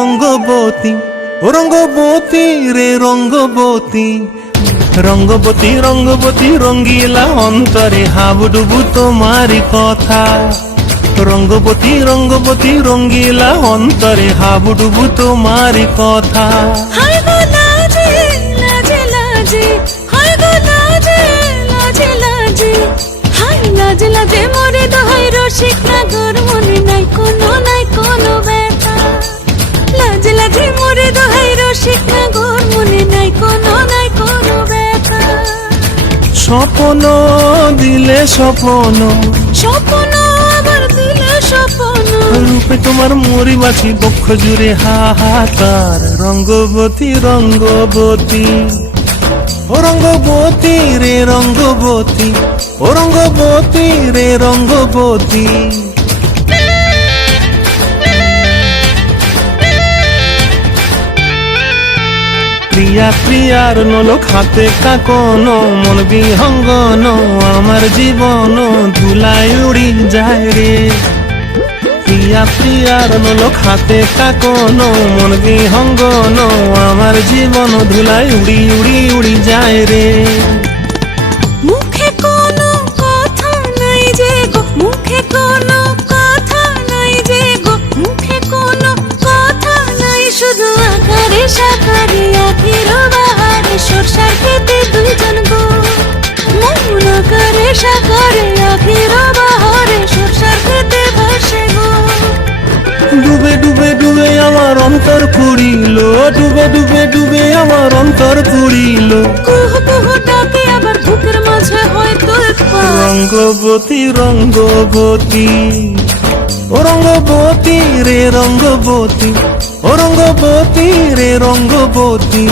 রঙ্গবতী, ও রঙ্গবতী রে রঙ্গবতী, রঙ্গবতী রঙ্গবতী রঙ্গিলা অন্তরে হাবুডুবু তোমারি কথা। রঙ্গবতী রঙ্গবতী রঙ্গিলা অন্তরে হাবুডুবু তোমারি কথা। হায় গো লাজে লাজে লাজে, হায় গো লাজে লাজে লাজে, হায় লাজে লাজে মোরে দোহাই রসিক নাগর মনে নাই কোনো ব্যথা। লাজে লাজে মোরে দোহাই রসিক নাগর মনে নাই কোনো ব্যথা। স্বপ্ন দিলে স্বপ্ন, স্বপ্ন আবার দিলে স্বপ্ন, রূপে তোমার মরি বাছি বক্ষ জুড়ে হাহাকার। রঙ্গবতী রঙ্গবতী, ও রঙ্গবতী রে রঙ্গবতী, ও রঙ্গবতী রে রঙ্গবতী। প্রিয়া প্রিয়ার নলক হাতে কাকন, মন বিহঙ্গন আমার জীবন ধুলায় উড়ি যায় রে। প্রিয়া প্রিয়ার নলক হাতে কাকন, মন বিহঙ্গন আমার জীবন ধুলায় উড়ি উড়ি উড়ি যায় রে। মুখে কোনো কথা নাই যে গো, মুখে কোনো কথা নাই যে গো, মুখে কোনো কথা নাই, শুধু আকারে সাকারে আখির বাহারে সরষার খেতে দুইজন গো। মন আকারে সাকারে আখির বাহারে সরষার খেতে ভাসে গো। ডুবে ডুবে ডুবে আমার অন্তর পুরিল, ডুবে ডুবে ডুবে আমার অন্তর পুরিল। কুহু কুহু ডাকে আবার বুকের মাঝে হয়তো পা। রঙ্গবতী রঙ্গবতী, ও রঙ্গবতী রে রঙ্গবতী, ও রঙ্গবতী রে রঙ্গবতী।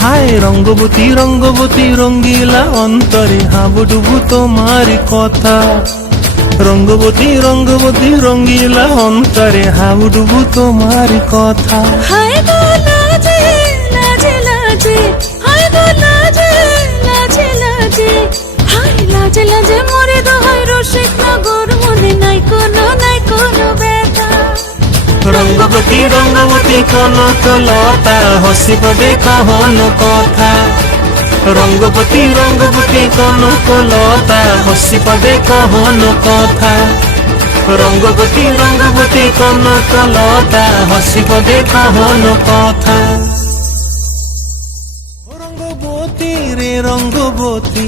হায় রঙ্গবতী রঙ্গবতী রঙ্গিলা অন্তরে হাবুডুবু তোমারি কথা। রঙ্গবতী রঙ্গবতী রঙ্গিলা অন্তরে হাবুডুবু তোমারি কথা। হায় গো লাজে লাজে লাজে, হায় গো লাজে লাজে লাজে, হায় লাজে লাজে মোরে দোহাই রসিক নগর মনে নাই কোনো ব্যথা। রঙ্গবতী রঙ্গবতী কনক লতা হসি পদে কহন কথা। রঙ্গবতী রঙ্গবতী কনক লতা হসি পদে কহন কথা। রঙ্গবতী রঙ্গবতী কনক লতা হসি পদে কহন কথা। রঙ্গবতী রে রঙ্গবতী,